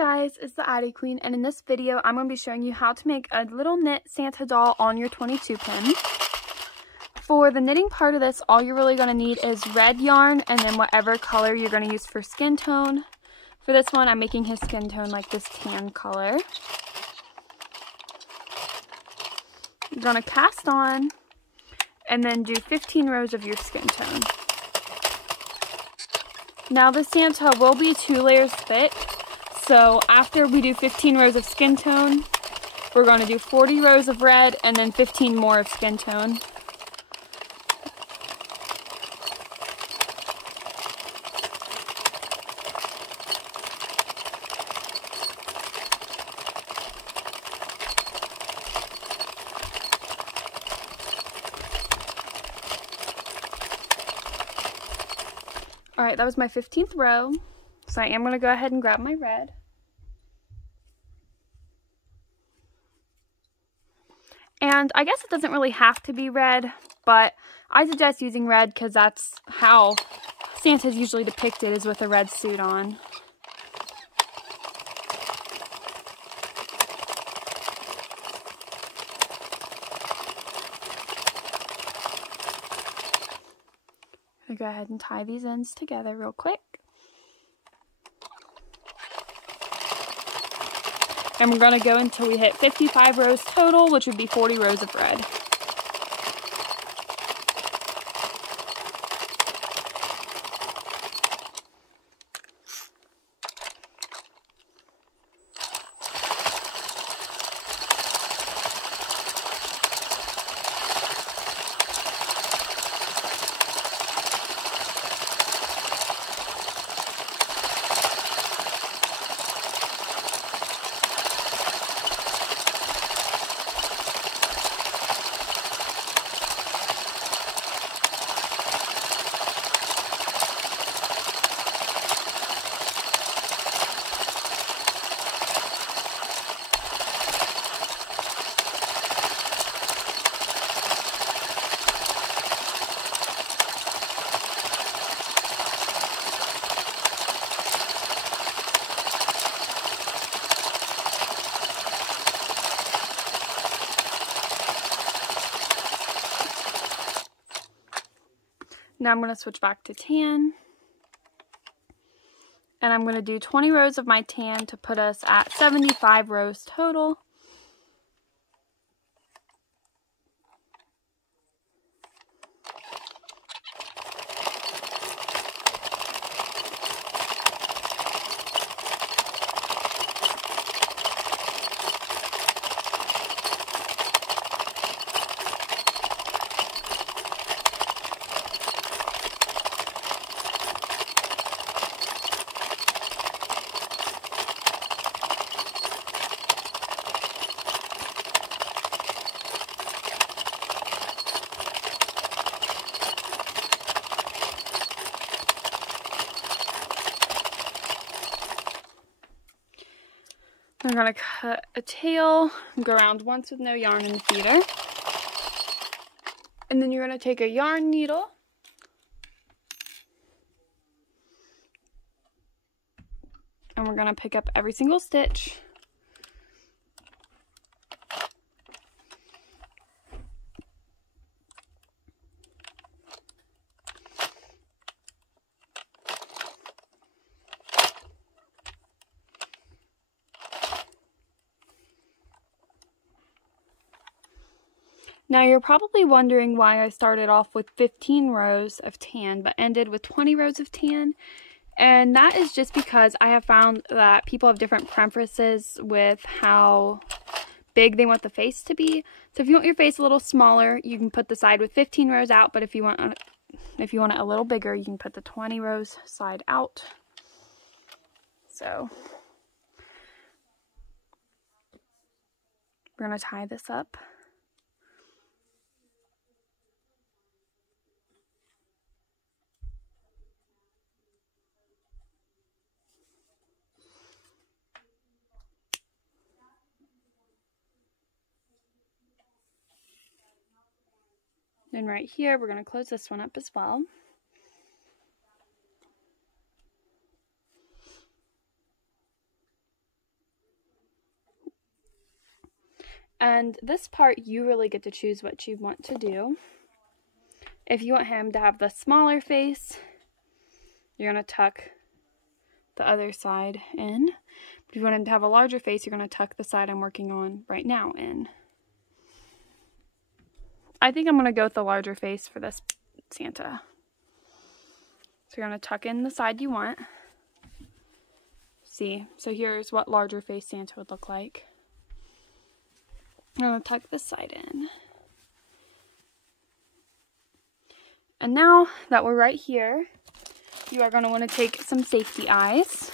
Guys, it's the Addi Queen, and in this video I'm going to be showing you how to make a little knit Santa doll on your 22 pin. For the knitting part of this, all you're really going to need is red yarn and then whatever color you're going to use for skin tone. For this one, I'm making his skin tone like this tan color. You're going to cast on and then do 15 rows of your skin tone. Now the Santa will be 2 layers thick. So after we do 15 rows of skin tone, we're going to do 40 rows of red and then 15 more of skin tone. Alright, that was my 15th row. So I am going to go ahead and grab my red. And I guess it doesn't really have to be red, but I suggest using red because that's how Santa's usually depicted, is with a red suit on. I'm going to go ahead and tie these ends together real quick. And we're going to go until we hit 55 rows total, which would be 40 rows of red. Now I'm going to switch back to tan, and I'm going to do 20 rows of my tan to put us at 75 rows total. I'm going to cut a tail, go around once with no yarn in the feeder. And then you're going to take a yarn needle and we're going to pick up every single stitch. Now you're probably wondering why I started off with 15 rows of tan but ended with 20 rows of tan, and that is just because I have found that people have different preferences with how big they want the face to be. So if you want your face a little smaller, you can put the side with 15 rows out, but if you want it a little bigger, you can put the 20 rows side out. So we're going to tie this up. Then right here, we're going to close this one up as well. And this part, you really get to choose what you want to do. If you want him to have the smaller face, you're going to tuck the other side in. If you want him to have a larger face, you're going to tuck the side I'm working on right now in. I think I'm going to go with the larger face for this Santa. So you're going to tuck in the side you want. See, so here's what larger face Santa would look like. I'm going to tuck this side in. And now that we're right here, you are going to want to take some safety eyes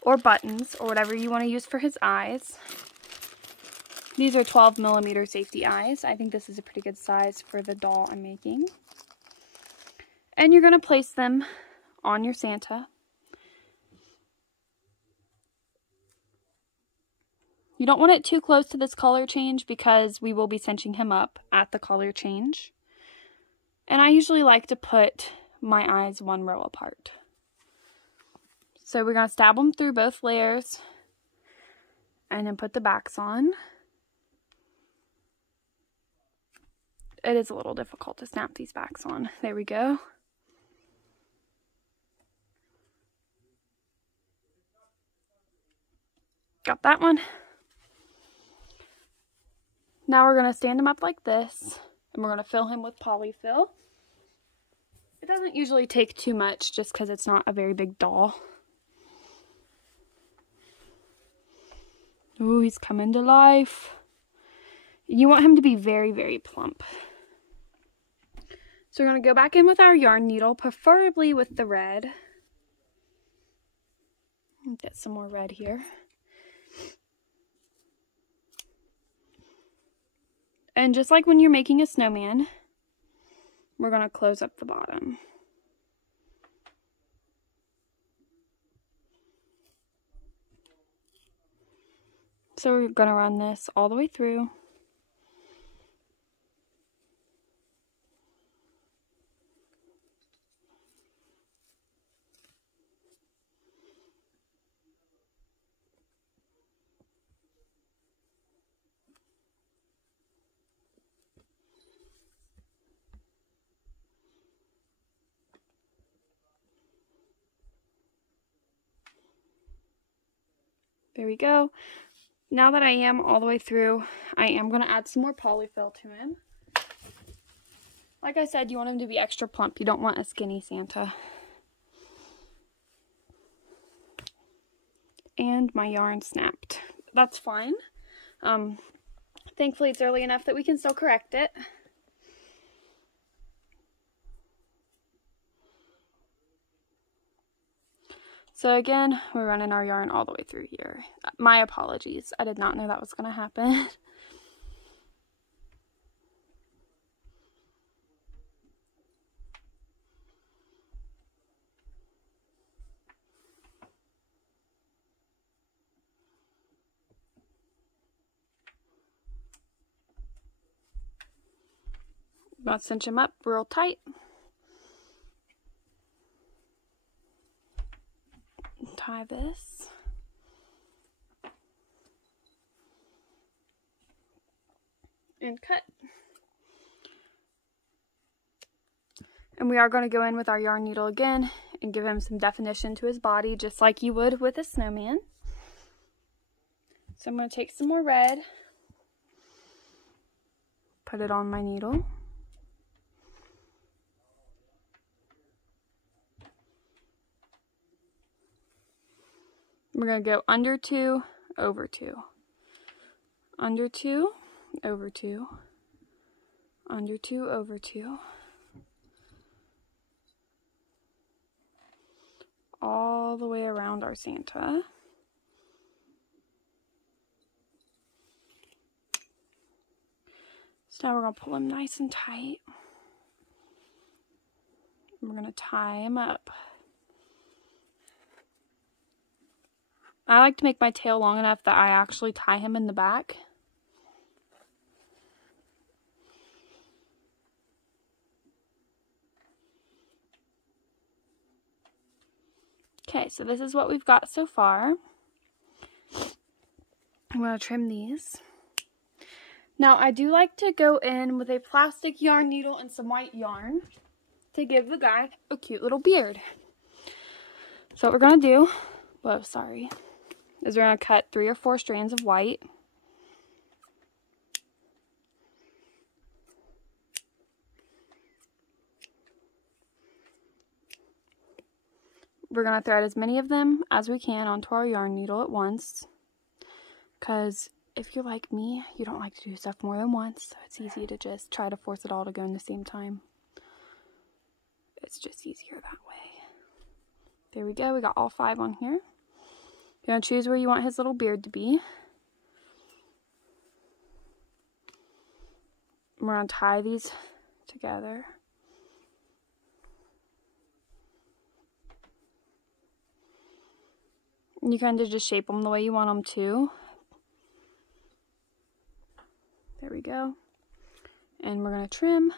or buttons or whatever you want to use for his eyes. These are 12mm safety eyes. I think this is a pretty good size for the doll I'm making. And you're going to place them on your Santa. You don't want it too close to this color change because we will be cinching him up at the color change. And I usually like to put my eyes one row apart. So we're going to stab them through both layers and then put the backs on. It is a little difficult to snap these backs on. There we go. Got that one. Now we're going to stand him up like this, and we're going to fill him with polyfill. It doesn't usually take too much just because it's not a very big doll. Ooh, he's coming to life. You want him to be very, very plump. So we're going to go back in with our yarn needle, preferably with the red. Get some more red here. And just like when you're making a snowman, we're going to close up the bottom. So we're going to run this all the way through. There we go. Now that I am all the way through, I am going to add some more polyfill to him. Like I said, you want him to be extra plump. You don't want a skinny Santa. And my yarn snapped. That's fine. Thankfully, it's early enough that we can still correct it. So again, we're running our yarn all the way through here. My apologies. I did not know that was going to happen. I'm going to cinch him up real tight. Tie this. And cut. And we are going to go in with our yarn needle again and give him some definition to his body, just like you would with a snowman. So I'm going to take some more red, put it on my needle. We're going to go under 2, over 2. Under 2, over 2. Under 2, over 2. All the way around our Santa. So now we're going to pull him nice and tight. And we're going to tie him up. I like to make my tail long enough that I actually tie him in the back. Okay, so this is what we've got so far. I'm going to trim these. Now, I do like to go in with a plastic yarn needle and some white yarn to give the guy a cute little beard. So what we're going to do, is we're going to cut 3 or 4 strands of white. We're going to thread as many of them as we can onto our yarn needle at once, because if you're like me, you don't like to do stuff more than once, so it's easy to just try to force it all to go in the same time. It's just easier that way. There we go, we got all 5 on here. You're going to choose where you want his little beard to be. We're going to tie these together. You kind of just shape them the way you want them to. There we go. And we're going to trim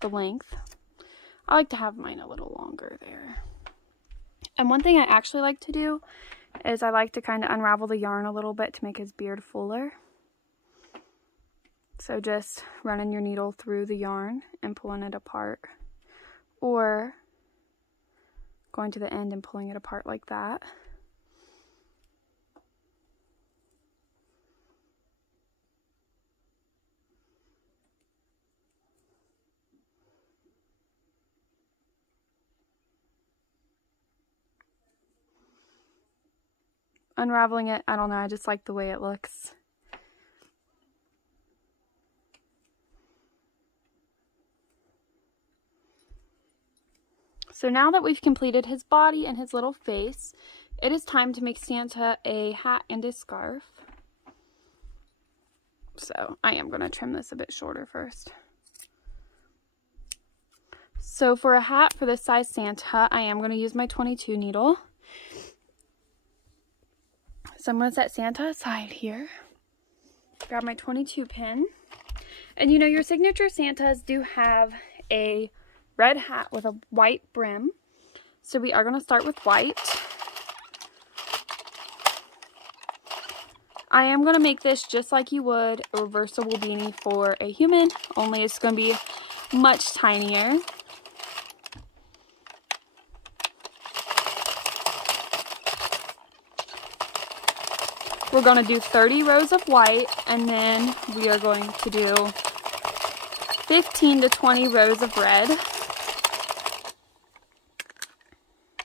the length. I like to have mine a little longer there. And one thing I actually like to do is I like to kind of unravel the yarn a little bit to make his beard fuller. So just running your needle through the yarn and pulling it apart. Or going to the end and pulling it apart like that. Unraveling it, I don't know, I just like the way it looks. So now that we've completed his body and his little face, it is time to make Santa a hat and a scarf. So I am going to trim this a bit shorter first. So for a hat for this size Santa, I am going to use my 22 needle. So I'm going to set Santa aside here. Grab my 22 pin. And you know, your signature Santas do have a red hat with a white brim. So we are going to start with white. I am going to make this just like you would a reversible beanie for a human, only it's going to be much tinier. We're going to do 30 rows of white, and then we are going to do 15 to 20 rows of red.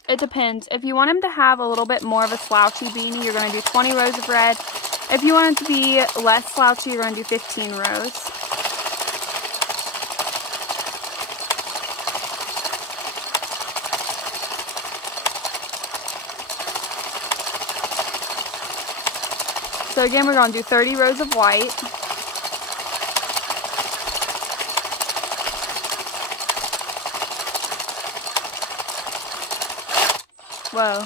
It depends. If you want him to have a little bit more of a slouchy beanie, you're going to do 20 rows of red. If you want it to be less slouchy, you're going to do 15 rows. So again, we're going to do 30 rows of white. Whoa.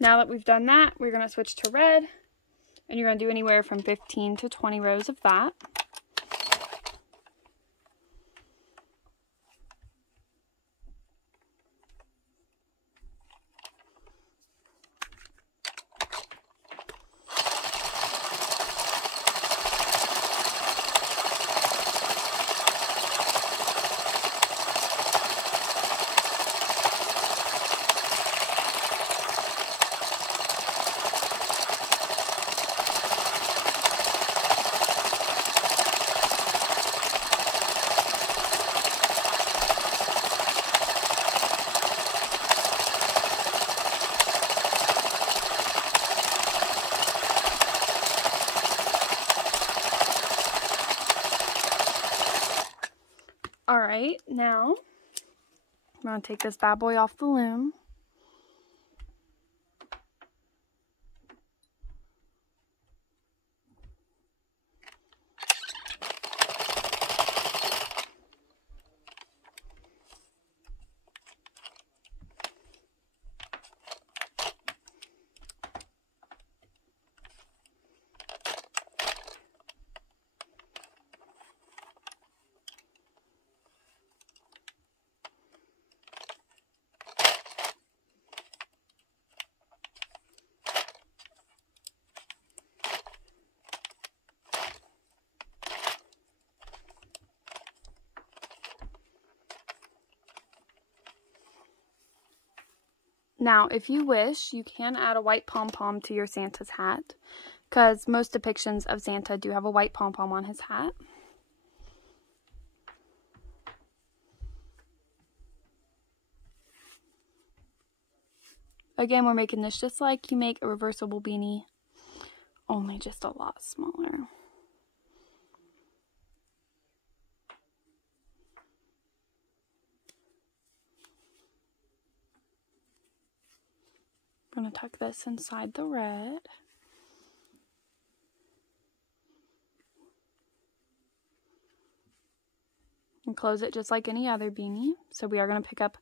Now that we've done that, we're going to switch to red, and you're going to do anywhere from 15 to 20 rows of that. Alright, now I'm going to take this bad boy off the loom. Now, if you wish, you can add a white pom-pom to your Santa's hat, because most depictions of Santa do have a white pom-pom on his hat. Again, we're making this just like you make a reversible beanie, only just a lot smaller. I'm going to tuck this inside the red. And close it just like any other beanie. So we are going to pick up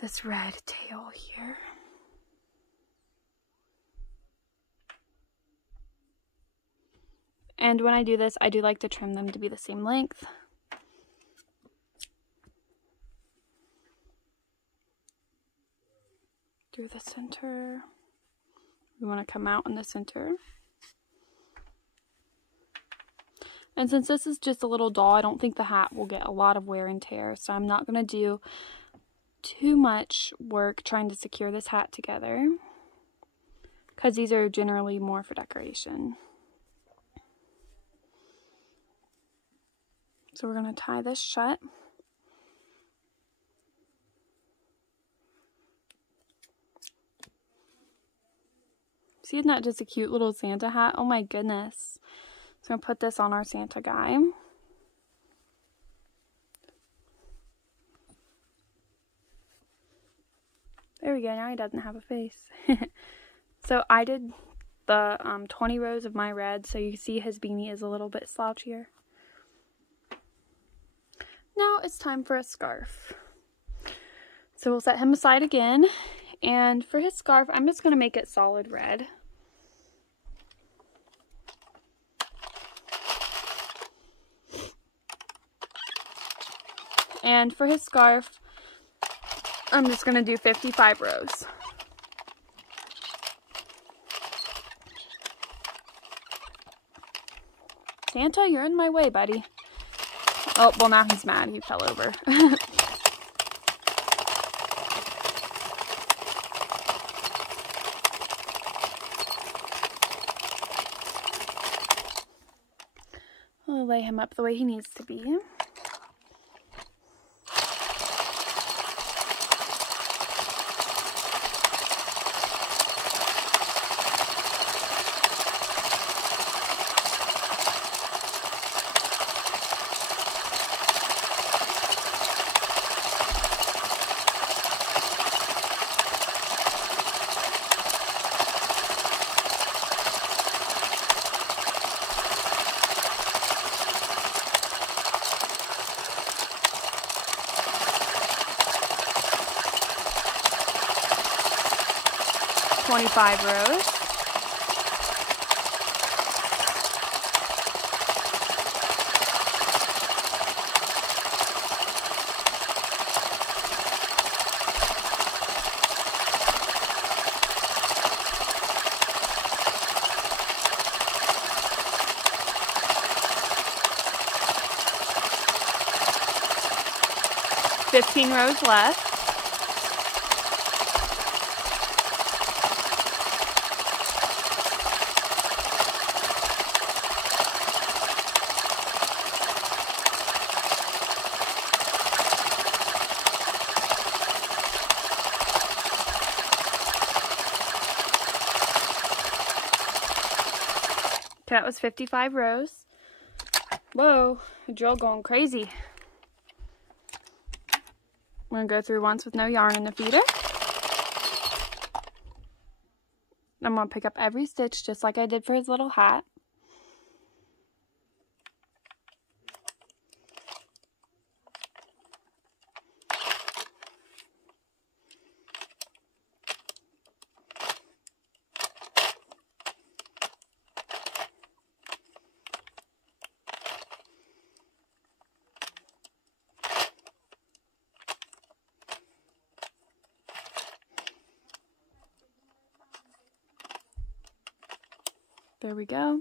this red tail here. And when I do this, I do like to trim them to be the same length. Through the center. We want to come out in the center. And since this is just a little doll, I don't think the hat will get a lot of wear and tear. So I'm not going to do too much work trying to secure this hat together, because these are generally more for decoration. So we're going to tie this shut. See, isn't that just a cute little Santa hat? Oh my goodness. So I'm going to put this on our Santa guy. There we go. Now he doesn't have a face. So I did the 20 rows of my red, so you see his beanie is a little bit slouchier. Now it's time for a scarf. So we'll set him aside again. And for his scarf, I'm just going to make it solid red. And for his scarf, I'm just going to do 55 rows. Santa, you're in my way, buddy. Oh, well, now he's mad. He fell over. I'll lay him up the way he needs to be. Five rows. Fifteen rows left. That was 55 rows. Whoa, the drill going crazy. I'm going to go through once with no yarn in the feeder. I'm going to pick up every stitch just like I did for his little hat. There we go.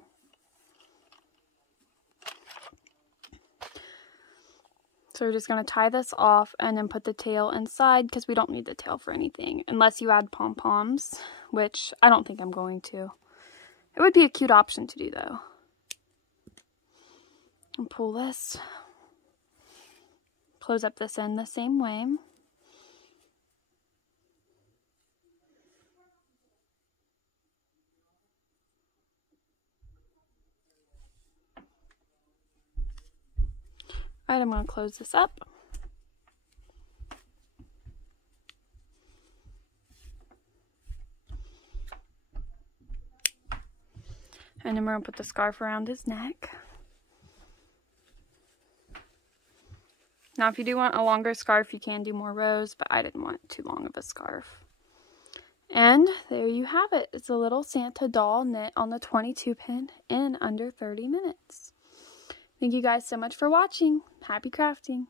So we're just going to tie this off and then put the tail inside because we don't need the tail for anything unless you add pom-poms, which I don't think I'm going to. It would be a cute option to do though. And pull this. Close up this end the same way. Alright, I'm going to close this up. And then we're going to put the scarf around his neck. Now, if you do want a longer scarf, you can do more rows, but I didn't want too long of a scarf. And there you have it. It's a little Santa doll knit on the 22 pin in under 30 minutes. Thank you guys so much for watching. Happy crafting.